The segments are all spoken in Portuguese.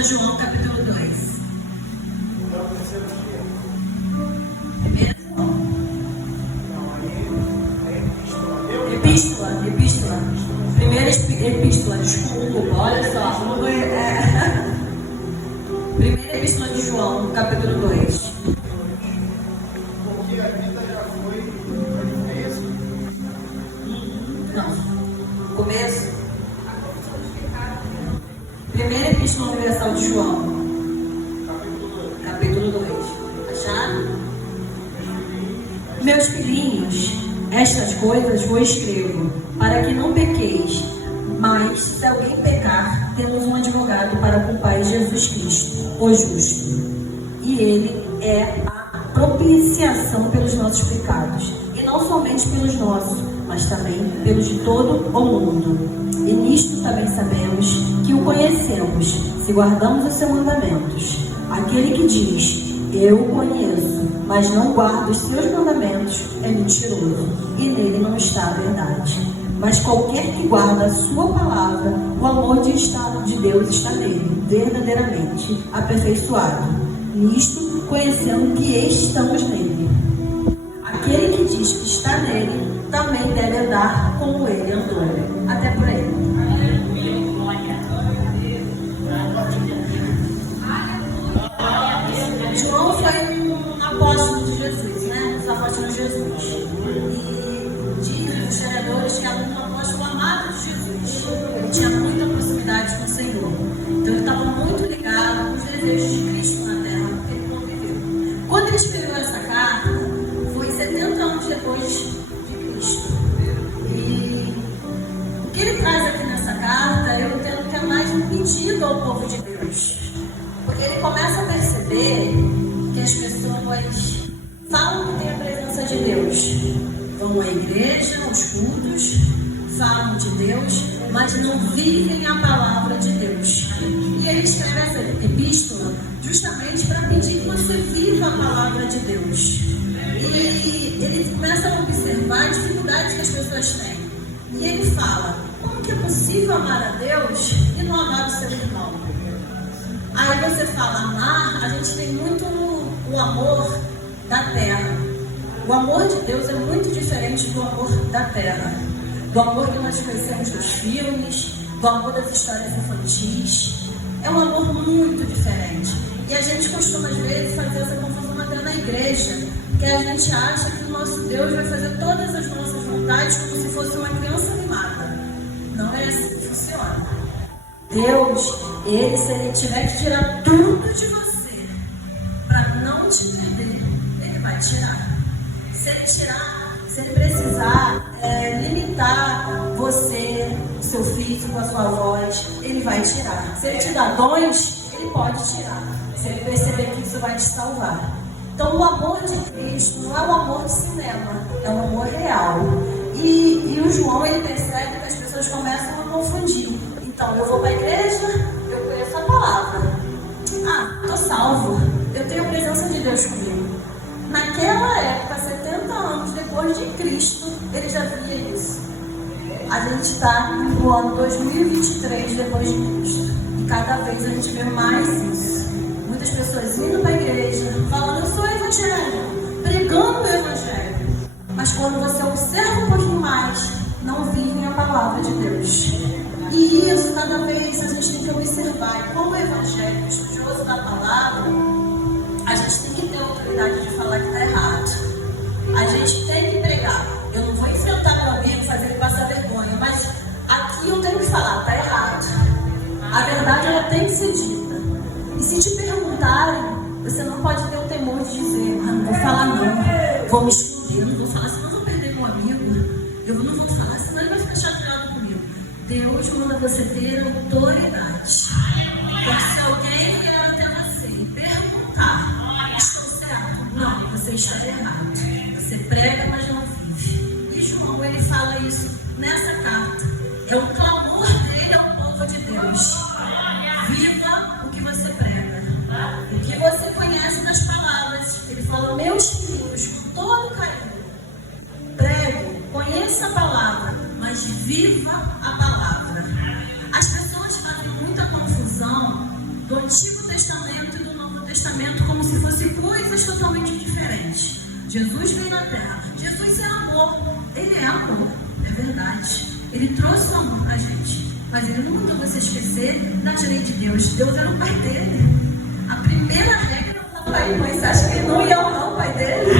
1 João capítulo 2. Epístola. Primeira epístola, desculpa, olha só. Primeira epístola de João, capítulo 2. Porque a vida já foi começo? Não. Começo. Primeira epístola universal de João. Capítulo 2. Acharam? Meus filhinhos, estas coisas vos escrevo, para que não pequeis. Mas, se alguém pecar, temos um advogado para com o Pai, Jesus Cristo, o justo. E ele é a propiciação pelos nossos pecados. E não somente pelos nossos, mas também pelos de todo o mundo. E nisto também sabemos que o conhecemos, se guardamos os seus mandamentos. Aquele que diz, eu o conheço, mas não guarda os seus mandamentos, é mentiroso, e nele não está a verdade. Mas qualquer que guarda a sua palavra, o amor de Deus está nele, verdadeiramente aperfeiçoado. Nisto, conhecendo que estamos nele. Aquele que diz que está nele, também deve andar como ele andou, até por ele. João foi um apóstolo de Jesus, né? Os apóstolos de Jesus. E dizem os historiadores que era um apóstolo amado de Jesus. Ele tinha muita proximidade com o Senhor. Então ele estava muito ligado com os desejos de Cristo na terra que ele conviveu. Quando ele escreveu essa carta, foi 70 anos depois de Cristo. E o que ele traz aqui nessa carta, eu entendo que é mais um pedido ao povo de Deus. Porque ele começa a perceber que as pessoas falam que tem a presença de Deus. Vão à igreja, aos cultos, falam de Deus, mas não vivem a palavra de Deus. E ele escreve essa epístola justamente para pedir que você viva a palavra de Deus. E ele começa a observar as dificuldades que as pessoas têm. E ele fala, como que é possível amar a Deus e não amar o seu irmão? Aí você fala, amar, a gente tem muito o amor da terra. O amor de Deus é muito diferente do amor da terra. Do amor que nós conhecemos dos filmes, do amor das histórias infantis. É um amor muito diferente. E a gente costuma, às vezes, fazer essa confusão até na igreja. Que a gente acha que o nosso Deus vai fazer todas as nossas vontades como se fosse uma criança mimada. Não é assim que funciona. Deus, ele, se ele tiver que tirar tudo de você para não te perder, ele vai tirar. Se ele tirar, se ele precisar limitar você, o seu físico, a sua voz, ele vai tirar. Se ele te dá dons, ele pode tirar. Se ele perceber que isso vai te salvar. Então o amor de Cristo não é um amor de cinema, é um amor real. E o João, ele percebe que as pessoas começam a confundir. Então, eu vou para a igreja, eu conheço a palavra. Ah, estou salvo. Eu tenho a presença de Deus comigo. Naquela época, 70 anos depois de Cristo, ele já via isso. A gente está no ano 2023 depois de Cristo. E cada vez a gente vê mais isso. Muitas pessoas indo para a igreja, falando, eu sou evangélico, pregando o evangelho. Mas quando você observa um pouquinho mais, não vivem a palavra de Deus. E isso, cada vez, a gente tem que observar. E como evangélico, estudioso da palavra, a gente tem que ter a autoridade de falar que está errado. A gente tem que pregar. Eu não vou enfrentar meu amigo, fazer ele passar vergonha, mas aqui eu tenho que falar, está errado. A verdade, ela tem que ser dita. E se te perguntarem, você não pode ter o temor de dizer, não vou falar não, vou me esconder, não vou falar, senão eu vou perder meu amigo. Eu não vou falar, senão ele vai ficar chateado comigo. Deus manda você ter autoridade. Então, se alguém vier até você e perguntar, estou certo? Não, você está errado. Você prega, mas não vive. E João, ele fala isso nessa carta. É o clamor dele ao povo de Deus. Viva o que você prega. O que você conhece das palavras. Ele fala, meus filhos, com todo carinho, pregue, conheça a palavra, mas viva a palavra. As pessoas fazem muita confusão do Antigo Testamento e do Novo Testamento como se fossem coisas totalmente diferentes. Jesus veio na Terra. Jesus é amor. Ele é amor. É verdade. Ele trouxe o amor pra gente. Mas ele não mandou você esquecer da lei de Deus. Deus era o pai dele. A primeira regra era o pai. Mas você acha que ele não ia honrar o pai dele?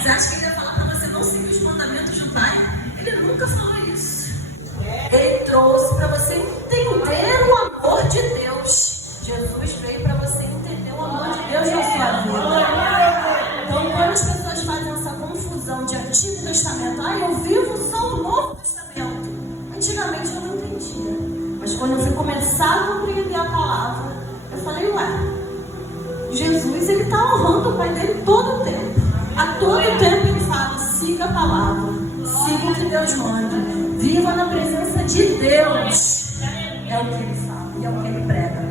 Você acha que ele ia falar para você não seguir os mandamentos do pai? Ele nunca falou isso. Ele trouxe para você entender o amor de Deus. Jesus veio para você entender o amor de Deus na sua vida. Então, quando as pessoas fazem essa confusão de Antigo Testamento, eu vivo só o Novo Testamento. Antigamente eu não entendia. Mas quando eu fui começar a compreender a palavra, eu falei, Jesus, ele está honrando o pai dele todo o tempo. A todo tempo ele fala, siga a palavra, siga o que Deus manda, viva na presença de Deus. É o que ele fala e é o que ele prega.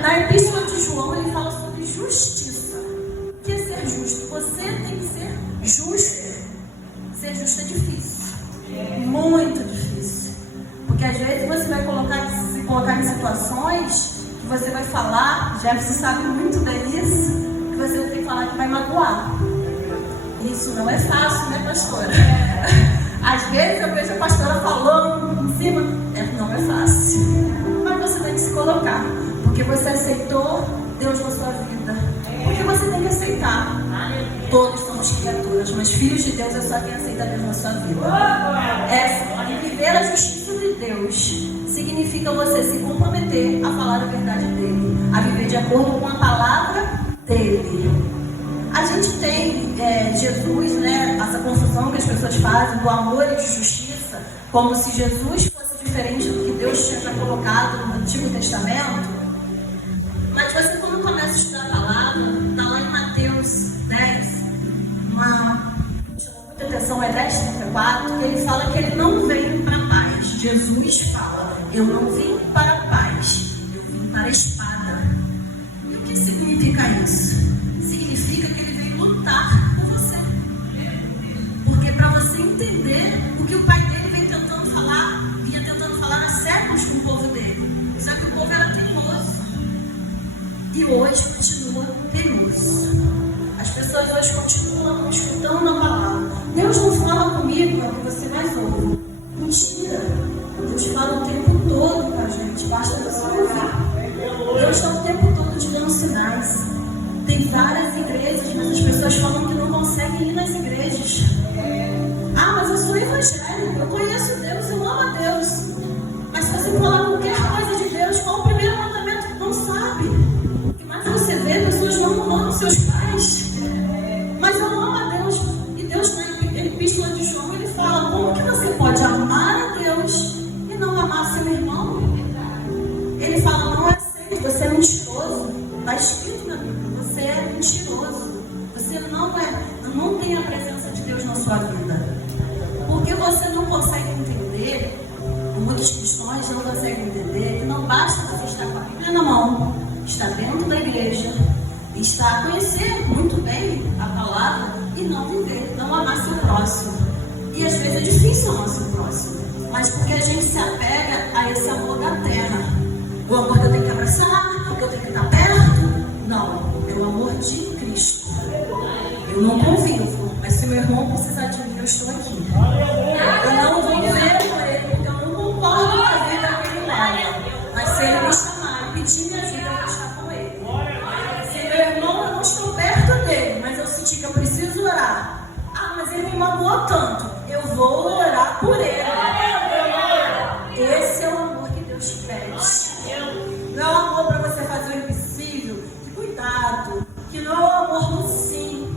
Na Epístola de João ele fala sobre justiça. O que é ser justo? Você tem que ser justo. Ser justo é difícil, muito difícil. Porque às vezes você vai se colocar em situações que você vai falar, Jefferson sabe muito bem isso, que você vai ter que falar que vai magoar. Isso não é fácil, né, pastora? Às vezes eu vejo a pastora falando em cima, não é fácil. Mas você tem que se colocar, porque você aceitou Deus na sua vida. Porque você tem que aceitar. Todos somos criaturas, mas filhos de Deus é só quem aceita Deus na sua vida. Viver a justiça de Deus significa você se comprometer a falar a verdade dele, a viver de acordo com a palavra dele. A gente tem Jesus, né, essa confusão que as pessoas fazem do amor e de justiça, como se Jesus fosse diferente do que Deus tinha já colocado no Antigo Testamento. Mas você, quando começa a estudar a palavra, está lá em Mateus 10, chamou muita atenção, é 10:34, que ele fala que ele não veio para a paz. Jesus fala, eu não vim para a paz, eu vim para a espada. E o que significa isso? Significa que ele veio lutar por você. Porque para você entender o que o pai dele vinha tentando falar há séculos com o povo dele. Só que o povo era teimoso. E hoje continua teimoso. As pessoas hoje continuam escutando a palavra. Deus não fala comigo, é o que você mais ouve. Mentira. Deus fala o tempo todo com a gente, basta você ouvir. Deus está o tempo todo te dando sinais. Tem várias igrejas, mas as pessoas falam que não conseguem ir nas igrejas. Mas eu sou evangélico, eu conheço Deus, eu amo a Deus. Mas se você falar qualquer coisa de Deus, qual o primeiro mandamento? Não sabe. Mas você vê pessoas não amando seus pais. Mas eu amo a Deus. E Deus, na Epístola de João, ele fala, como que você pode amar a Deus e não amar seu irmão? Ele fala, não aceito, você é mentiroso. Está escrito na Bíblia, você é mentiroso. Você não tem a presença de Deus na sua vida. Porque você não consegue entender, muitos cristãos não conseguem entender, que não basta você estar com a Bíblia na mão, estar dentro da igreja, estar a conhecer muito bem a palavra e não viver, não amar seu próximo. E às vezes é difícil amar seu próximo, mas porque a gente se apega a esse amor da terra. O amor que eu tenho que abraçar, que eu tenho que estar perto. Não, é o amor de Cristo. Eu não convivo, mas se meu irmão precisar de mim, eu estou aqui. Eu não vou viver com ele, porque eu não concordo com a vida que ele leva. Mas se ele me chamar e pedir minha ajuda, eu vou estar com ele. Se meu irmão, eu não estou perto dele, mas eu senti que eu preciso orar. Mas ele me magoou tanto. Eu vou orar por ele. Esse é o amor que Deus te pede. Não é o amor para você fazer o impossível. E cuidado, que não é o amor do sim.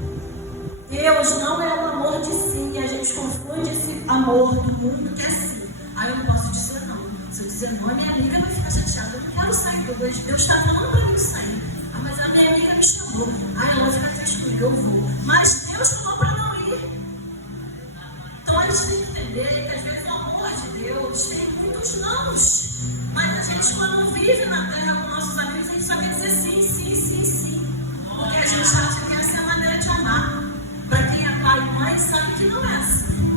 Deus não é o amor de sim. E a gente confunde esse amor do mundo que é sim. Eu não posso dizer não. Se eu dizer não, a minha amiga vai ficar chateada. Eu não quero sair, porque Deus está falando para mim sair. Mas a minha amiga me chamou. Ela fica triste comigo, eu vou. Mas Deus falou para não ir. Então a gente tem que entender que às vezes o amor de Deus tem muitos nãos. Mas a gente, quando vive na terra com nossos amigos, a gente só quer dizer sim, sim, sim, sim. Porque a gente acha que essa é a maneira de amar. Para quem é pai e mãe, sabe que não é assim.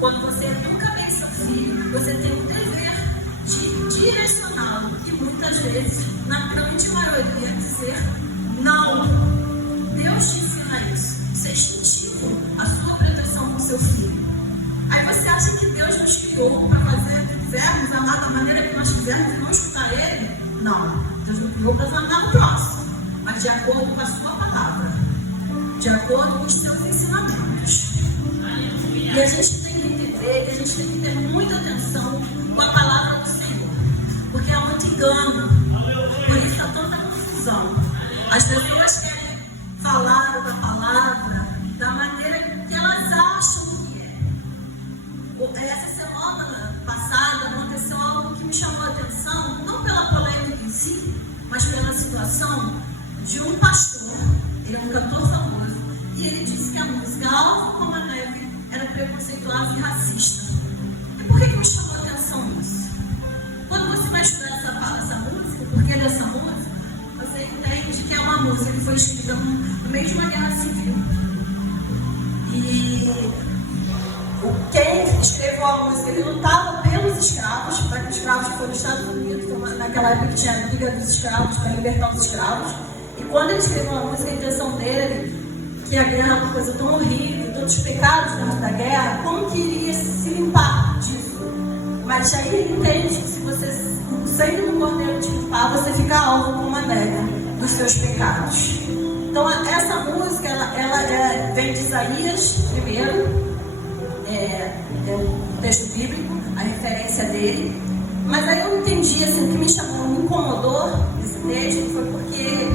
Quando você educa bem seu filho, você tem o dever de direcioná-lo. E muitas vezes, na grande maioria, obedecer? Não. Deus te ensina isso. Isso é instintivo, a sua proteção com seu filho. Aí você acha que Deus nos criou para fazer o que quisermos, amar da maneira que nós quisermos e não escutar Ele? Não. Deus nos criou para amar o próximo, mas de acordo com a sua palavra, de acordo com os seus ensinamentos. E a gente tem que entender que a gente tem que ter muita atenção com a palavra do Senhor, porque há muito engano, por isso há tanta confusão. As pessoas querem falar da palavra da maneira que elas acham que é. Essa semana passada aconteceu algo que me chamou a atenção, não pela polêmica em si, mas pela situação de um pastor. Ele é um cantor famoso e ele disse que a música Alvo como a Neve era preconceituosa e racista. E por que me chamou a atenção isso? Quando você vai estudar essa música, o porquê dessa música, você entende que é uma música que foi escrita no meio de uma guerra civil. E quem escreveu a música, ele lutava pelos escravos, para que os escravos foram nos Estados Unidos, naquela época tinha a Liga dos Escravos, para libertar os escravos. E quando ele escreveu a música, a intenção dele, que a guerra é uma coisa tão horrível, todos os pecados dentro da guerra, como que iria se limpar disso? Mas aí ele entende que se você, o sangue do cordeiro te limpar, você fica alvo como a neve dos seus pecados. Então essa música, ela vem de Isaías primeiro, é o texto bíblico, a referência dele. Mas aí eu entendi, assim, o que me incomodou nesse texto foi porque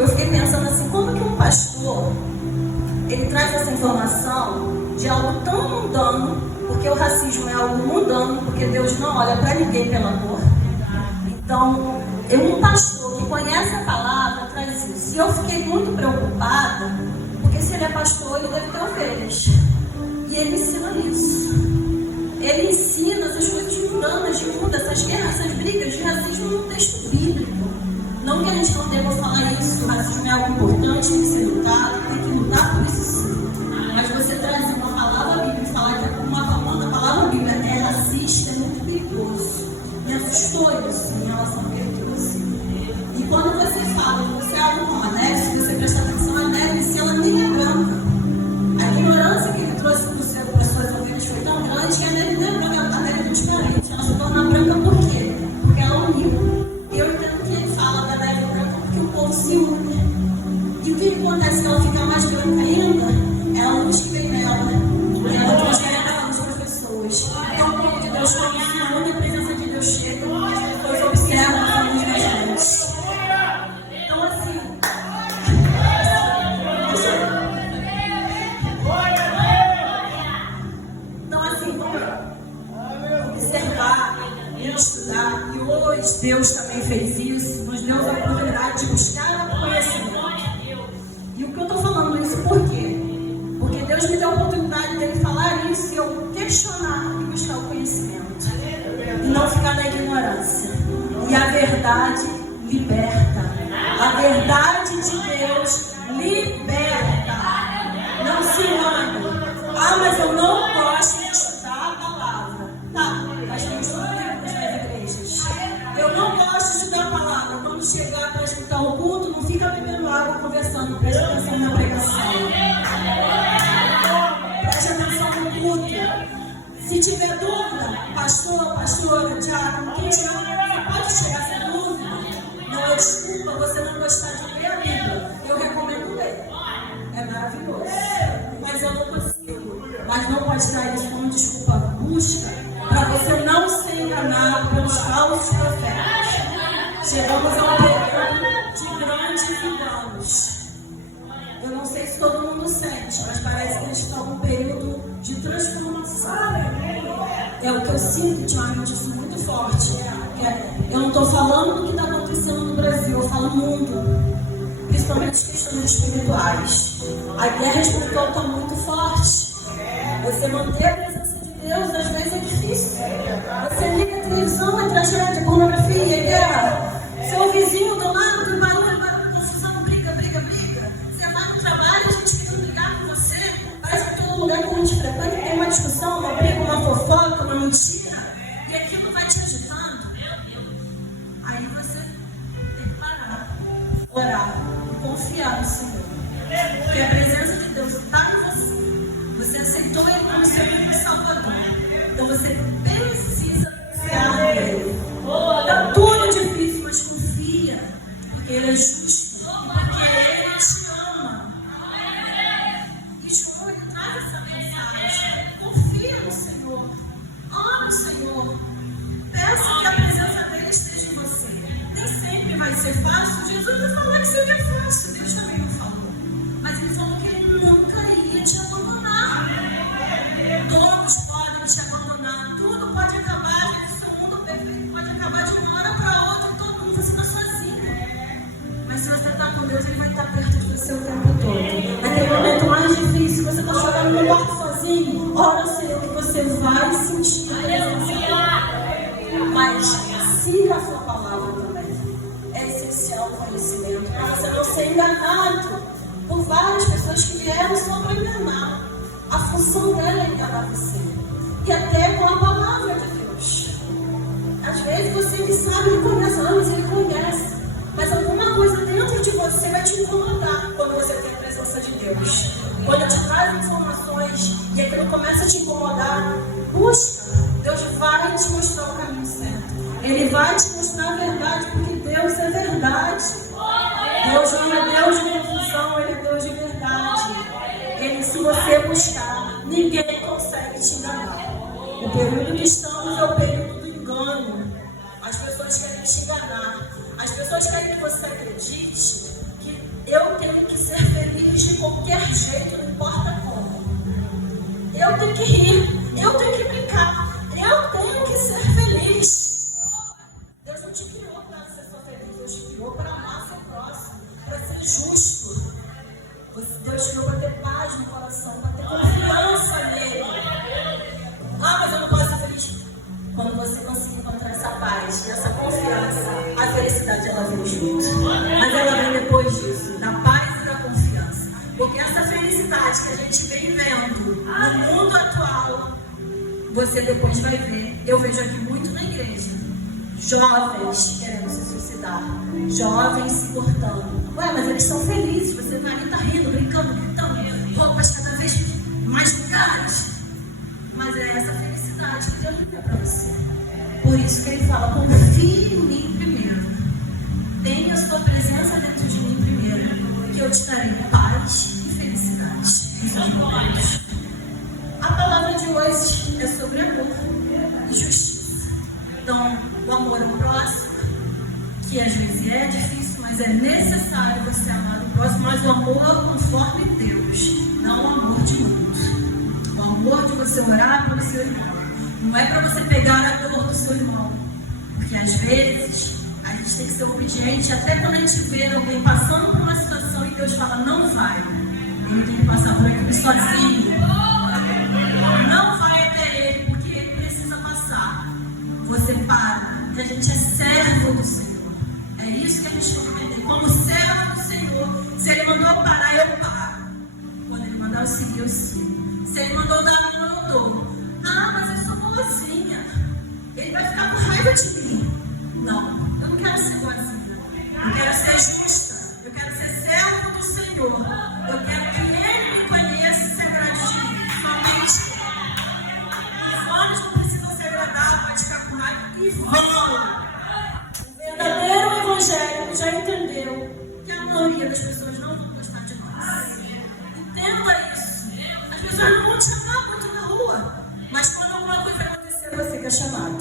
eu fiquei pensando assim, como que um pastor ele traz essa informação de algo tão mundano, porque o racismo é algo mundano, porque Deus não olha para ninguém pela cor. Então, um pastor que conhece a palavra traz isso. E eu fiquei muito preocupada, porque se ele é pastor, ele deve ter ovelhas. E ele ensina isso. Ele ensina essas coisas mundanas de mundo, essas guerras, essas brigas de racismo no texto bíblico. Não que a gente não deva falar isso, o racismo é algo importante, tem que ser lutado, tem que lutar por isso sim. Mas você trazer uma palavra bíblica e falar que uma palavra bíblica é racista, é muito perigoso. Me assustou isso em relação ao que ele trouxe. E quando você fala que você é algo como a neve, se você prestar atenção, a neve, se ela nem é branca. A ignorância que ele trouxe para as suas ovelhas foi tão grande que a neve não é branca, a neve é transparente. Ela se torna branca por quê? Porque ela uniu. Eu entendo que ele fala da neve branca porque o povo se une. E o que acontece se ela ficar mais branca ainda? Ela luz que vem nela. Ela transfere a luz para as pessoas. Então, o povo de Deus conhece onde a presença de Deus chega, as pessoas observam a luz da gente. Então, assim. Observar e estudar, e hoje Deus também fez isso, nos deu a oportunidade de buscar o conhecimento. E o que eu estou falando isso por quê? Porque Deus me deu a oportunidade dele falar isso e eu questionar e buscar o conhecimento e não ficar na ignorância. E a verdade liberta. A verdade de Deus liberta. Não se engane. Ah, mas eu não gosto de estudar a palavra. Tá, mas tem estudo bíblico nas igrejas. Eu não gosto de estudar a palavra. Quando chegar para escutar o culto, não fica bebendo água conversando. Preste atenção na pregação. Preste atenção no culto. Se tiver dúvida, pastor, pastora, diácono, quem tiver, você pode chegar sem dúvida. Não é desculpa você não gostar de ler a Bíblia. Eu recomendo ler. É maravilhoso. Mas eu não consigo. Mas não pode dar isso como desculpa busca para você não ser enganado pelos falsos profetas. Chegamos a um período de grandes enganos. Eu não sei se todo mundo sente, mas parece que a gente está num período de transformação. É o que eu sinto ultimamente, isso muito forte. Eu não estou falando do que está acontecendo no Brasil, eu falo no mundo. Principalmente as questões espirituais. A guerra espiritual está muito forte. Você manter a presença de Deus às vezes é difícil. Você liga a televisão, é tragédia, pornografia, guerra. Seu vizinho do lado, tem barulho, confusão, briga. Você vai no trabalho, a gente fica brigar com você. Parece que todo lugar que a gente frequenta tem uma discussão, uma briga, uma fofoca, uma mentira. E aquilo vai te agitando. Aí você tem que parar. orar, confiar no Senhor. Porque a presença de Deus está em você. Você aceitou Ele como seu único Salvador. Então você precisa confiar nele. Está tudo difícil, mas confia. Porque Ele é justo. Porque Ele te ama. E João, ele traz essa mensagem. Confia no Senhor. Ame o Senhor. Peça que a presença dele esteja em você. Nem sempre vai ser fácil. Jesus não falou que seria fácil. Deus também não falou. Mas ele falou que ele nunca iria te abandonar. Todos podem te abandonar. Tudo pode acabar. Esse mundo perfeito pode acabar de uma hora para outra. Todo mundo, você está sozinho. Mas se você está com Deus, ele vai estar perto de você o tempo todo. Naquele momento mais difícil, você está chorando no quarto sozinho. Ora, Senhor, que você vai sentir a presença dele. Mas siga a sua palavra também. É essencial o conhecimento. Para você não ser enganado por várias pessoas que vieram só para enganar. A função dela é enganar você. E até com a palavra de Deus. Às vezes você me sabe, ele conhece, mas ele conhece. Mas alguma coisa dentro de você vai te incomodar quando você tem a presença de Deus. Quando te traz informações e aquilo começa a te incomodar, busca. Deus vai te mostrar o caminho certo. Ele vai te mostrar a verdade, porque Deus é verdade. Deus não é Deus de confusão, Ele é Deus de verdade. Ele, se você buscar, ninguém consegue te enganar. O período que estamos é o período do engano. As pessoas querem te enganar. As pessoas querem que você acredite que eu tenho que ser feliz de qualquer jeito, não importa como. Eu tenho que rir, eu tenho que brincar, eu tenho que ser feliz. Deus não te criou para ser só feliz, Deus te criou para amar seu próximo, para ser justo. Deus criou para ter paz no coração, para ter confiança nele. Ah, mas eu não posso ser feliz. Quando você conseguir encontrar essa paz e essa confiança, a felicidade ela vem junto. Mas ela vem depois disso, da paz e da confiança. Porque essa felicidade que a gente vem vendo no mundo atual, você depois vai ver. Eu vejo aqui muito na igreja. Jovens querendo se suicidar. Jovens se cortando. Ué, mas eles são felizes. Você vai ali, tá rindo, brincando, gritando. Roupas cada vez mais caras. Mas é essa felicidade que Deus deu para você. Por isso que ele fala, confie em mim primeiro. Tenha a sua presença dentro de mim primeiro. Que eu te darei paz e felicidade. Isso é importante. A palavra de hoje é sobre amor e justiça. Então, o amor ao próximo, que às vezes é difícil, mas é necessário você amar o próximo, mas o amor conforme Deus, não o amor de mundo. O amor de você orar para o seu irmão. Não é para você pegar a dor do seu irmão. Porque às vezes a gente tem que ser obediente, até quando a gente vê alguém passando por uma situação e Deus fala, não vai. Ele tem que passar por aquilo sozinho. Não vai até ele, porque ele precisa passar. Você para, porque a gente é servo do Senhor. É isso que a gente tem que entender. Como servo do Senhor, se ele mandou parar, eu paro. Quando ele mandar eu seguir, eu sigo. Se ele mandou dar a mão, eu dou. Ah, mas eu sou boazinha. Ele vai ficar com raiva de mim. Não, eu não quero ser boazinha. Eu quero ser justa. Eu quero ser servo do Senhor. Eu quero que Ele me conheça e se agrade de mim. Somente os olhos não precisam ser agradados, vai ficar com raiva e vão. O verdadeiro evangélico já entendeu que a maioria das pessoas não vão gostar de nós. Entenda isso. As pessoas não vão te amar muito na rua. Mas quando alguma coisa acontecer, você que é chamado.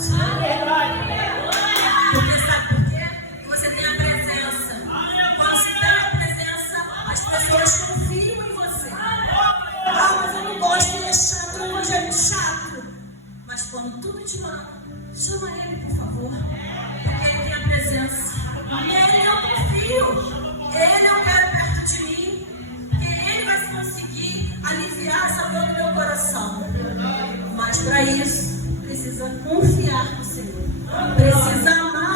Porque sabe por quê? Você tem a presença. Quando você tem a presença, as pessoas confiam em você. Ah, mas eu não gosto, ele é chato, o evangelho é chato. Mas quando tudo te manda, chama ele, por favor. Porque ele tem a presença. Nele eu confio. Ele eu quero perto de mim. Porque ele vai conseguir aliviar essa dor do meu coração. Mas para isso, precisa confiar no Senhor. Precisa amar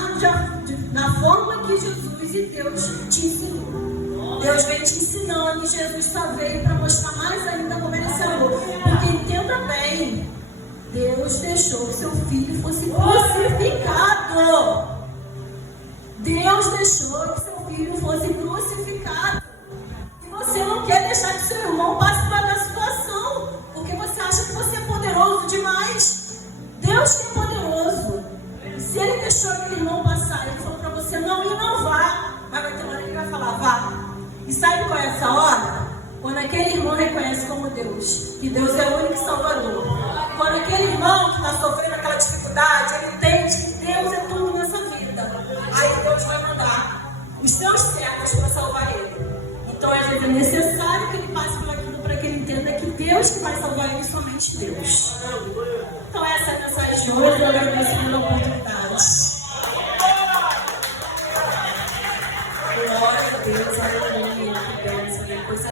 da forma que Jesus e Deus te ensinou. Deus vem te ensinando e Jesus só veio para mostrar mais ainda como ele se amou. Porque entenda bem, Deus deixou que seu filho fosse crucificado. Deus deixou que seu filho fosse crucificado. salvar. E sabe qual é essa hora? Quando aquele irmão reconhece como Deus, que Deus é o único Salvador. Quando aquele irmão que está sofrendo aquela dificuldade, ele entende que Deus é tudo nessa vida. Aí Deus vai mandar os seus servos para salvar ele. Então, às vezes, é necessário que ele passe por aquilo para que ele entenda que Deus que vai salvar ele, somente Deus. Então, essa é a mensagem de hoje. Eu agradeço pela oportunidade.